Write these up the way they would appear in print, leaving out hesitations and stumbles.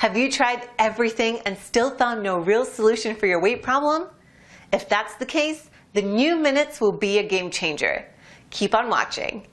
Have you tried everything and still found no real solution for your weight problem? If that's the case, the new minutes will be a game changer. Keep on watching.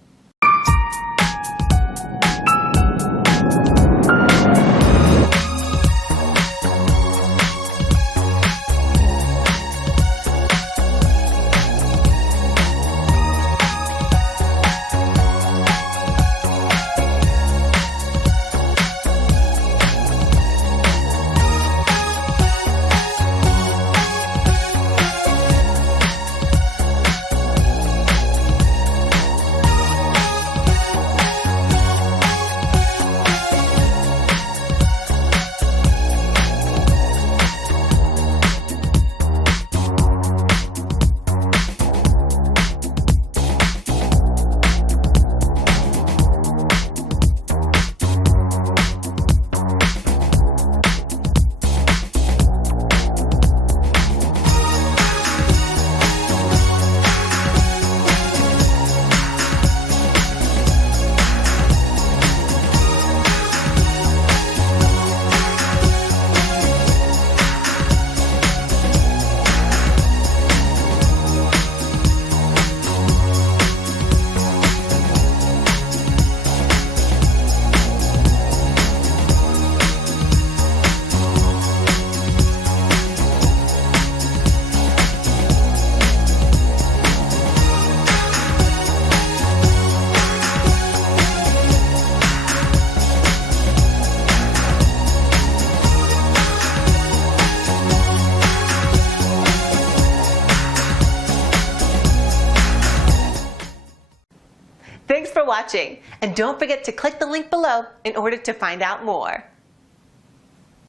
Thanks for watching, and don't forget to click the link below in order to find out more.